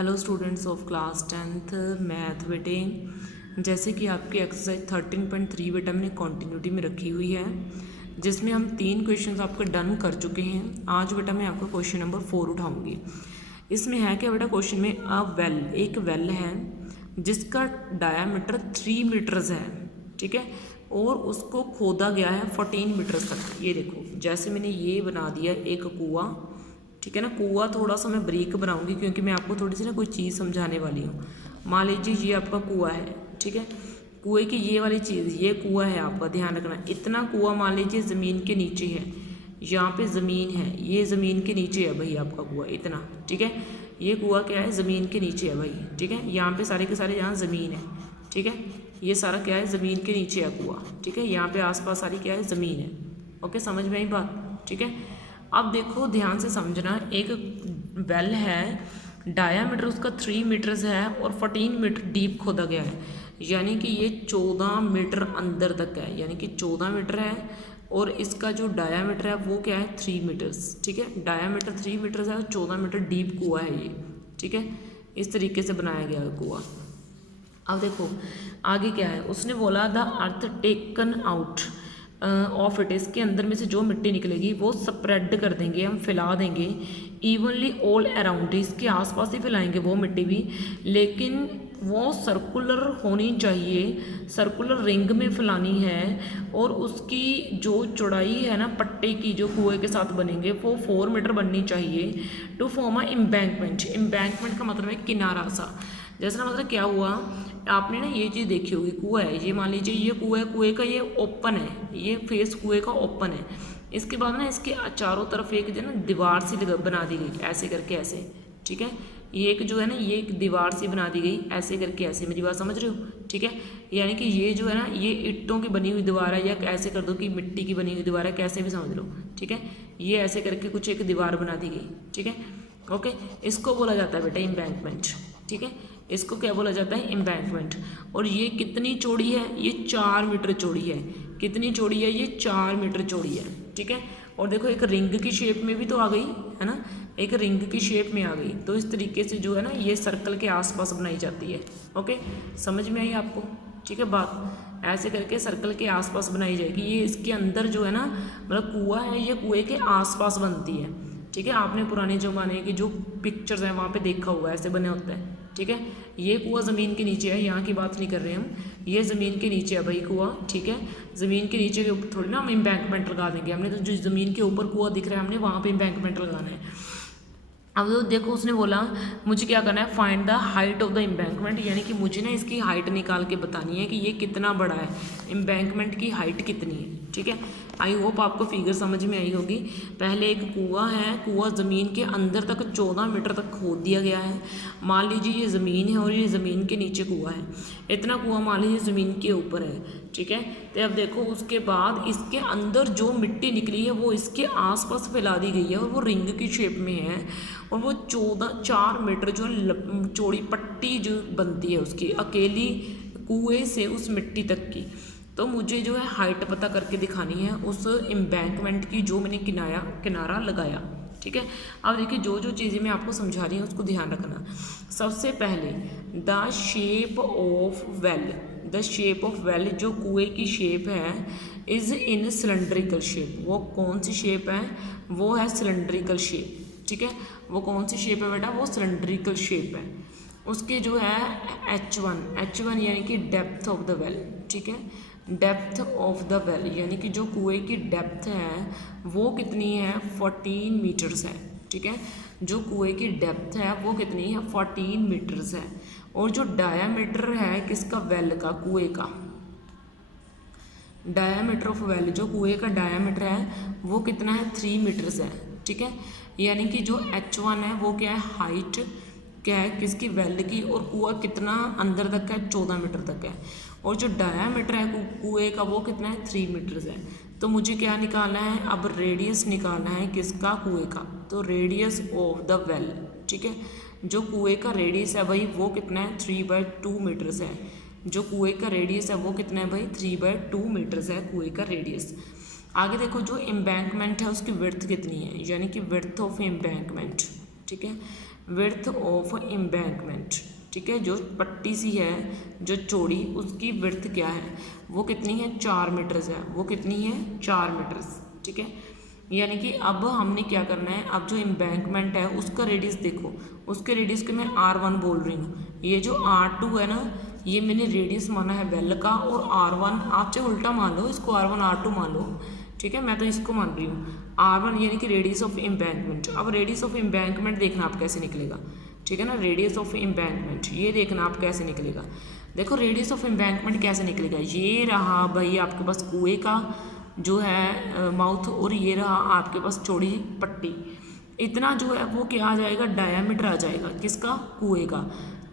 Hello students of class 10th math बेटे, जैसे कि आपकी एक्सरसाइज 13.3 बेटा मैंने कॉन्टिन्यूटी में रखी हुई है, जिसमें हम 3 क्वेश्चंस आपके डन कर चुके हैं। आज बेटा मैं आपका क्वेश्चन नंबर 4 उठाऊंगी। इसमें है क्या बेटा, क्वेश्चन में एक वेल है जिसका डायामीटर 3 मीटर्स है, ठीक है, और उसको खोदा गया है 14 मीटर्स तक। ये देखो, जैसे मैंने ये बना दिया एक कुआं, ठीक है ना। कुआं थोड़ा सा मैं ब्रीक बनाऊंगी क्योंकि मैं आपको थोड़ी सी ना कोई चीज़ समझाने वाली हूँ। मान लीजिए ये आपका कुआं है, ठीक है, कुएं की ये वाली चीज़, ये कुआं है आपका, ध्यान रखना। इतना कुआं मान लीजिए ज़मीन के नीचे है, यहाँ पे ज़मीन है, ये ज़मीन के नीचे है भाई आपका कुआं इतना, ठीक है। ये कुआं क्या है, ज़मीन के नीचे है भाई, ठीक है। यहाँ पे सारे के सारे यहाँ ज़मीन है, ठीक है। ये सारा क्या है, ज़मीन के नीचे है कुआं, ठीक है। यहाँ पे आसपास सारी क्या है, ज़मीन है। ओके, समझ में आई बात, ठीक है। अब देखो ध्यान से समझना, एक वेल है, डायामीटर उसका 3 मीटर्स है और 14 मीटर डीप खोदा गया है, यानी कि ये 14 मीटर अंदर तक है, यानी कि 14 मीटर है। और इसका जो डायामीटर है वो क्या है, 3 मीटर्स, ठीक है। डायामीटर 3 मीटर्स है और 14 मीटर डीप कुआं है ये, ठीक है। इस तरीके से बनाया गया है कुआं। अब देखो आगे क्या है, उसने बोला the earth taken out of it, इसके अंदर में से जो मिट्टी निकलेगी वो स्प्रेड कर देंगे, हम फैला देंगे इवनली ऑल अराउंड, इसके आसपास ही फैलाएंगे वो मिट्टी भी, लेकिन वो सर्कुलर होनी चाहिए, सर्कुलर रिंग में फैलानी है। और उसकी जो चौड़ाई है ना पट्टे की, जो कुएं के साथ बनेंगे, वो 4 मीटर बननी चाहिए to form a embankment. Embankment का मतलब है किनारा सा। जैसे ना मतलब क्या हुआ, आपने ना ये चीज़ देखी होगी, कुआं है ये, मान लीजिए ये कुआं, कुएं का ये ओपन है, ये फेस कुएं का ओपन है। इसके बाद ना इसके चारों तरफ एक जो ना दीवार सी बना दी गई, ऐसे करके ऐसे, ठीक है। ये एक जो है ना, ये एक दीवार सी बना दी गई ऐसे करके ऐसे, मेरी बात समझ रहे हो, ठीक है। यानी कि ये जो है ना, ये ईंटों की बनी हुई दीवार है, या ऐसे कर दो कि मिट्टी की बनी हुई दीवार है, कैसे भी समझ लो, ठीक है। ये ऐसे करके कुछ एक दीवार बना दी गई, ठीक है। ओके, इसको बोला जाता है बेटा एम्बैंकमेंट, ठीक है। इसको क्या बोला जाता है, एम्बैंकमेंट। और ये कितनी चौड़ी है, ये 4 मीटर चौड़ी है। कितनी चौड़ी है, ये 4 मीटर चौड़ी है, ठीक है। और देखो एक रिंग की शेप में भी तो आ गई है ना, एक रिंग की शेप में आ गई। तो इस तरीके से जो है ना, ये सर्कल के आसपास बनाई जाती है। ओके, समझ में आई आपको, ठीक है बात। ऐसे करके सर्कल के आसपास बनाई जाएगी। ये इसके अंदर जो है ना, मतलब कुआं है, ये कुएं के आसपास बनती है, ठीक है। आपने पुराने ज़माने की जो पिक्चर्स हैं वहाँ पे देखा होगा, ऐसे बने होते हैं, ठीक है। ये कुआं ज़मीन के नीचे है, यहाँ की बात नहीं कर रहे हम, ये ज़मीन के नीचे है भाई कुआं, ठीक है। ज़मीन के नीचे के ऊपर थोड़ी ना हम एम्बैंकमेंट लगा देंगे, हमने तो जो ज़मीन के ऊपर कुआं दिख रहा है हमने वहाँ पे एम्बैंकमेंट लगाना है। अब तो देखो उसने बोला मुझे क्या करना है, find the height of the embankment, यानी कि मुझे ना इसकी हाइट निकाल के बतानी है कि ये कितना बड़ा है, एम्बैंकमेंट की हाइट कितनी है, ठीक है। आई होप आपको फिगर समझ में आई होगी। पहले एक कुआं है, कुआं ज़मीन के अंदर तक 14 मीटर तक खोद दिया गया है। मान लीजिए ये ज़मीन है और ये ज़मीन के नीचे कुआं है, इतना कुआं मान लीजिए ज़मीन के ऊपर है, ठीक है। तो अब देखो उसके बाद इसके अंदर जो मिट्टी निकली है वो इसके आसपास फैला दी गई है, और वो रिंग की शेप में है। और वो 4 मीटर जो चौड़ी पट्टी जो बनती है उसकी, अकेली कुएं से उस मिट्टी तक की। तो मुझे जो है हाइट पता करके दिखानी है उस एम्बैंकमेंट की, जो मैंने किनारा लगाया, ठीक है। अब देखिए जो जो चीज़ें मैं आपको समझा रही हूँ उसको ध्यान रखना। सबसे पहले the shape of well, the shape of well, जो कुएं की शेप है, इज़ इन सिलेंड्रिकल शेप। वो कौन सी शेप है, वो है सिलेंड्रिकल शेप, ठीक है। वो कौन सी शेप है बेटा, वो सिलेंड्रिकल शेप है। उसके जो है H1 यानी कि डेप्थ ऑफ द वेल, ठीक है। डेप्थ ऑफ द वेल यानी कि जो कुएं की डेप्थ है वो कितनी है, 14 मीटर्स है, ठीक है। जो कुएं की डेप्थ है वो कितनी है, 14 मीटर्स है। और जो डायामीटर है किसका, वेल का, कुएं का, डायामीटर ऑफ वेल, जो कुएं का डायामीटर है वो कितना है, 3 मीटर्स है, ठीक है। यानी कि जो H1 है वो क्या है, हाइट क्या है किसकी, वेल की, और कुआं कितना अंदर तक है, 14 मीटर तक है। और जो डायामीटर है कुएं का वो कितना है, 3 मीटर्स है। तो मुझे क्या निकालना है, अब रेडियस निकालना है किसका, कुएं का। तो रेडियस ऑफ द वेल, ठीक है। जो कुएं का रेडियस है भाई वो कितना है, 3/2 मीटर्स है। जो कुएं का रेडियस है वो कितना है भाई, 3/2 मीटर्स है कुएं का रेडियस। आगे देखो जो एम्बैंकमेंट है उसकी विड्थ कितनी है, यानी कि विड्थ ऑफ एम्बैंकमेंट, ठीक है। विड्थ ऑफ एम्बैंकमेंट, ठीक है, जो पट्टी सी है जो चौड़ी, उसकी विड्थ क्या है, वो कितनी है, 4 मीटर्स है, वो कितनी है, 4 मीटर्स, ठीक है। यानी कि अब हमने क्या करना है, अब जो एम्बैंकमेंट है उसका रेडियस देखो, उसके रेडियस को मैं R1 बोल रही हूँ, ये जो R2 है ना, ये मैंने रेडियस माना है बेल का, और R1 आप चाहे उल्टा मान लो, इसको R1 R2 मान लो, ठीक है, मैं तो इसको मान रही हूँ R1 यानी कि रेडियस ऑफ एम्बैंकमेंट। अब रेडियस ऑफ एम्बैंकमेंट देखना आप कैसे निकलेगा, ठीक है ना, रेडियस ऑफ एम्बैंकमेंट ये देखना आप कैसे निकलेगा। देखो रेडियस ऑफ एम्बैंकमेंट कैसे निकलेगा, ये रहा भाई आपके पास कुएं का जो है माउथ, और ये रहा आपके पास चौड़ी पट्टी, इतना जो है वो क्या आ जाएगा, डायामीटर आ जाएगा किसका, कुएं का।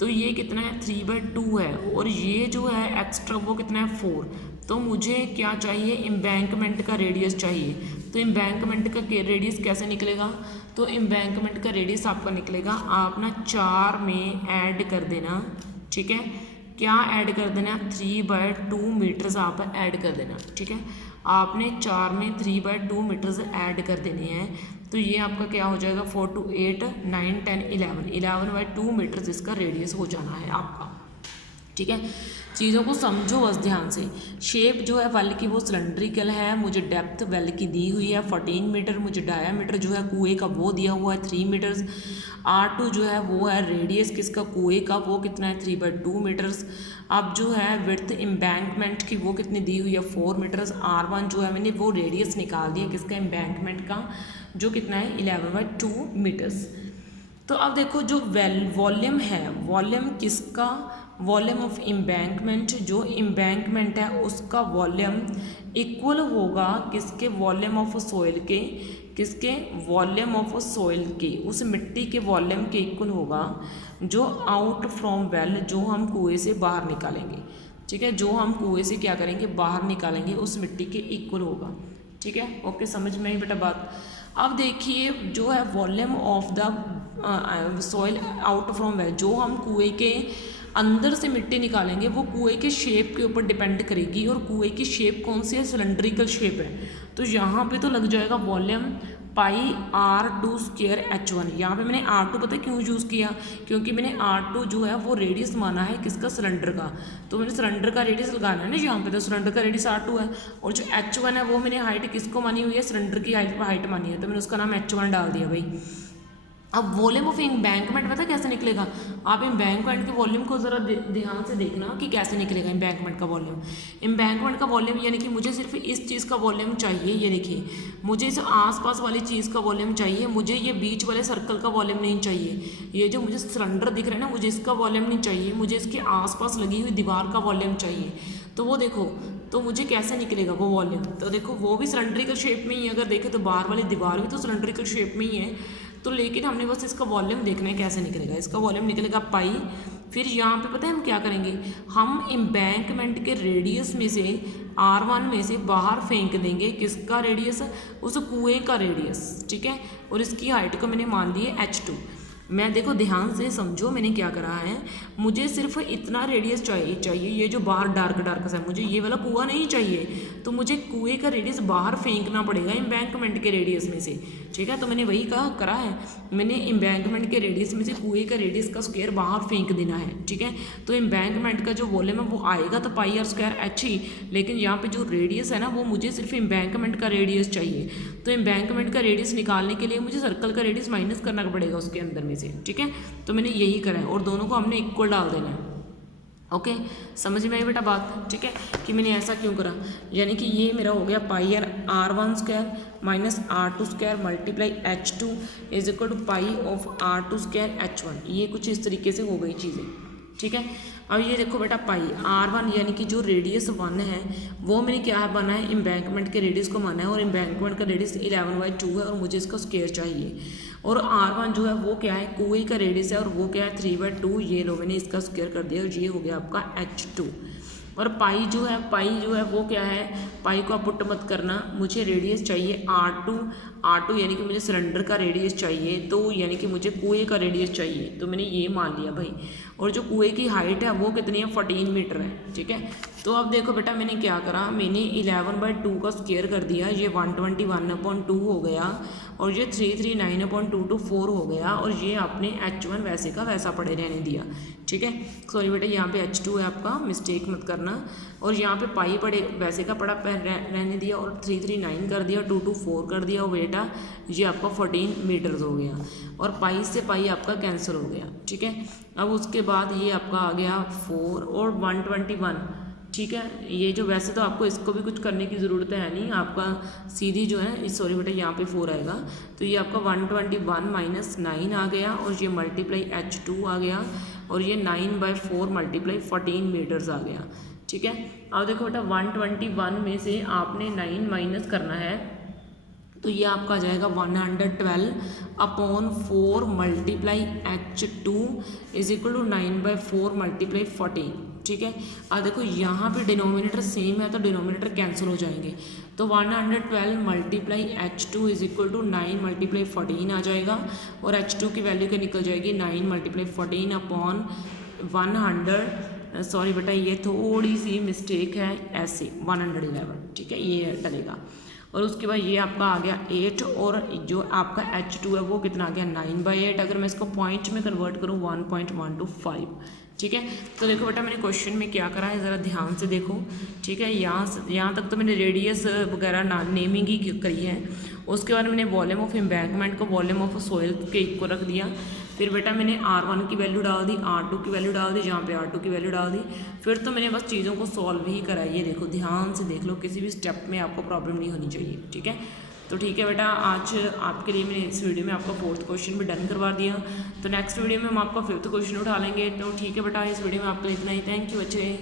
तो ये कितना है, 3/2 है, और ये जो है एक्स्ट्रा वो कितना है, 4। तो मुझे क्या चाहिए, एम्बैंकमेंट का रेडियस चाहिए। तो एम्बैंकमेंट का रेडियस कैसे निकलेगा, तो एम्बैंकमेंट का रेडियस आपका निकलेगा, आप ना 4 में ऐड कर देना, ठीक है, क्या ऐड कर देना, 3/2 मीटर्स आप ऐड कर देना, ठीक है, आपने 4 में 3/2 मीटर्स ऐड कर देने हैं। तो ये आपका क्या हो जाएगा, 4 to 8 9 10 11/2 मीटर्स इसका रेडियस हो जाना है आपका, ठीक है। चीज़ों को समझो बस ध्यान से। शेप जो है वेल की वो सिलेंड्रिकल है, मुझे डेप्थ वेल की दी हुई है 14 मीटर, मुझे डायामीटर जो है कुएं का वो दिया हुआ है 3 मीटर्स, R2 जो है वो है रेडियस किसका, कुएं का, वो कितना है, 3/2 मीटर्स। अब जो है विड्थ एम्बैंकमेंट की वो कितनी दी हुई है, 4 मीटर्स। R1 जो है मैंने वो रेडियस निकाल दिया किसका, एम्बैंकमेंट का, जो कितना है 11/2 मीटर्स। तो अब देखो जो वॉल्यूम है, वॉल्यूम किसका, वॉल्यूम ऑफ एम्बैंकमेंट, जो एम्बैंकमेंट है उसका वॉल्यूम इक्वल होगा किसके, वॉल्यूम ऑफ सॉइल के, किसके, वॉल्यूम ऑफ सॉइल के, उस मिट्टी के वॉल्यूम के इक्वल होगा जो आउट फ्रॉम वेल, जो हम कुएं से बाहर निकालेंगे, ठीक है, जो हम कुएं से क्या करेंगे, बाहर निकालेंगे, उस मिट्टी के इक्वल होगा, ठीक है। ओके, समझ में आई बेटा बात। अब देखिए जो है volume of the soil out from well, जो हम कुएं के अंदर से मिट्टी निकालेंगे वो कुएं के शेप के ऊपर डिपेंड करेगी, और कुएं की शेप कौन सी है, सिलेंड्रिकल शेप है। तो यहाँ पे तो लग जाएगा वॉल्यूम πr2² h1। यहाँ पे मैंने R2 पता है क्यों यूज़ किया, क्योंकि मैंने R2 जो है वो रेडियस माना है किसका, सिलेंडर का, तो मैंने सिलेंडर का रेडियस लगाना है ना यहाँ पे, तो सिलेंडर का रेडियस R2 है, और जो h1 है वो मैंने हाइट किसको मानी हुई है, सिलेंडर की हाइट मानी है, तो मैंने उसका नाम h1 डाल दिया भाई। अब वॉल्यूम ऑफ एम्बैंकमेंट पता कैसे निकलेगा, आप एम्बैंकमेंट के वॉल्यूम को ज़रा ध्यान से देखना कि कैसे निकलेगा एम्बैंकमेंट का वॉल्यूम। एम्बैंकमेंट का वॉल्यूम यानी कि मुझे सिर्फ इस चीज़ का वॉल्यूम चाहिए, ये देखिए, मुझे इस आसपास वाली चीज़ का वॉल्यूम चाहिए, मुझे ये बीच वाले सर्कल का वॉल्यूम नहीं चाहिए, ये जो मुझे सिलेंडर दिख रहा है ना, मुझे इसका वॉल्यूम नहीं चाहिए, मुझे इसके आसपास लगी हुई दीवार का वॉल्यूम चाहिए। तो वो देखो, तो मुझे कैसे निकलेगा वो वॉल्यूम, तो देखो वो भी सिलेंड्रिकल शेप में ही है, अगर देखें तो बाहर वाली दीवार भी तो सिलेंड्रिकल शेप में ही है, तो लेकिन हमने बस इसका वॉल्यूम देखना है कैसे निकलेगा, इसका वॉल्यूम निकलेगा पाई। फिर यहाँ पे पता है हम क्या करेंगे, हम एम्बैंकमेंट के रेडियस में से R1 में से बाहर फेंक देंगे किसका रेडियस, उस कुएं का रेडियस, ठीक है, और इसकी हाइट को मैंने मान ली है h2। मैं देखो ध्यान से समझो मैंने क्या करा है, मुझे सिर्फ इतना रेडियस चाहिए, ये जो बाहर डार्क सा है, मुझे ये वाला कुआं नहीं चाहिए, तो मुझे कुएं का रेडियस बाहर फेंकना पड़ेगा एम्बैंकमेंट के रेडियस में से, ठीक है। तो मैंने वही करा है, मैंने एम्बैंकमेंट के रेडियस में से कुएं का रेडियस का स्क्वायर बाहर फेंक देना है, ठीक है। तो एम्बैंकमेंट का जो वॉल्यूम है वो आएगा तो πr² h ही, लेकिन यहाँ पे जो रेडियस है ना वो मुझे सिर्फ एम्बैंकमेंट का रेडियस चाहिए, तो एम्बैंकमेंट का रेडियस निकालने के लिए मुझे सर्कल का रेडियस माइनस करना पड़ेगा उसके अंदर में से, ठीक है। तो मैंने यही करा है, और दोनों को हमने इक्वल डाल देना है। ओके, समझ में आई बेटा बात, ठीक है, कि मैंने ऐसा क्यों करा, यानी कि ये मेरा हो गया πr1² minus R2² multiply h2 is equal to pi of R2² h1। ये कुछ इस तरीके से हो गई चीज़ें, ठीक है। अब ये देखो बेटा पाई R1 यानी कि जो रेडियस 1 है वो मैंने क्या बना है, एम्बैंकमेंट के रेडियस को माना है, और एम्बैंकमेंट का रेडियस 11/2 है, और मुझे इसका स्क्वायर चाहिए, और R1 जो है वो क्या है, कुएं का रेडियस है, और वो क्या है 3/2, ये लो मैंने इसका स्क्वायर कर दिया, और ये हो गया आपका h2। और पाई जो है वो क्या है, पाई को आप पुट मत करना, मुझे रेडियस चाहिए R2, R2 यानी कि मुझे सिलेंडर का रेडियस चाहिए, तो यानी कि मुझे कुएँ का रेडियस चाहिए, तो मैंने ये मान लिया भाई। और जो कुएँ की हाइट है वो कितनी है, 14 मीटर है, ठीक है। तो अब देखो बेटा मैंने क्या करा, मैंने 11/2 का स्क्वायर कर दिया, ये 121/2 हो गया, और ये 339/2 to 4 हो गया, और ये आपने H1 वैसे का वैसा पड़े रहने दिया, ठीक है। सॉरी बेटा यहाँ पे H2 है आपका, मिस्टेक मत करना। और यहाँ पे पाई पड़े वैसे का पड़ा रहने दिया, और 339 कर दिया, 2 to 4 कर दिया, और बेटा ये आपका 14 मीटर्स हो गया, और पाई से पाई आपका कैंसिल हो गया, ठीक है। अब उसके बाद ये आपका आ गया 4 और 121, ठीक है। ये जो वैसे तो आपको इसको भी कुछ करने की ज़रूरत है नहीं, आपका सीधी जो है, सॉरी बेटा यहाँ पे 4 आएगा, तो ये आपका 121 - 9 आ गया, और ये मल्टीप्लाई H2 आ गया, और ये 9/4 मल्टीप्लाई 14 मीटर्स आ गया, ठीक है। अब देखो बेटा 121 में से आपने 9 माइनस करना है, तो ये आपका आ जाएगा 112/4 multiply H2 is equal to 9/4 multiply 14, ठीक है। अब देखो यहाँ पे डिनोमिनेटर सेम है, तो डिनोमिनेटर कैंसिल हो जाएंगे, तो 112 multiply H2 is equal to 9 multiply 14 आ जाएगा, और H2 की वैल्यू क्या निकल जाएगी, 9 मल्टीप्लाई 14 अपॉन 100, सॉरी बेटा ये थोड़ी सी मिस्टेक है, ऐसे 111, ठीक है, ये डलेगा। और उसके बाद ये आपका आ गया 8, और जो आपका H2 है वो कितना आ गया 9/8। अगर मैं इसको पॉइंट में कन्वर्ट करूँ 1.125, ठीक है। तो देखो बेटा मैंने क्वेश्चन में क्या करा है, ज़रा ध्यान से देखो, ठीक है। यहाँ तक तो मैंने रेडियस वगैरह नेमिंग ही करी है। उसके बाद मैंने वॉल्यूम ऑफ एम्बैंकमेंट को वॉल्यूम ऑफ सॉइल के इक्वल रख दिया। फिर बेटा मैंने R1 की वैल्यू डाल दी, R2 की वैल्यू डाल दी, जहाँ पे R2 की वैल्यू डाल दी। फिर तो मैंने बस चीज़ों को सॉल्व ही करा। ये देखो ध्यान से देख लो, किसी भी स्टेप में आपको प्रॉब्लम नहीं होनी चाहिए, ठीक है। तो ठीक है बेटा, आज आपके लिए मैंने इस वीडियो में आपका 4th क्वेश्चन भी डन करवा दिया। तो नेक्स्ट वीडियो में हम आपका 5th क्वेश्चन उठा लेंगे। तो ठीक है बेटा, इस वीडियो में आपके लिए इतना ही। थैंक यू बच्चे।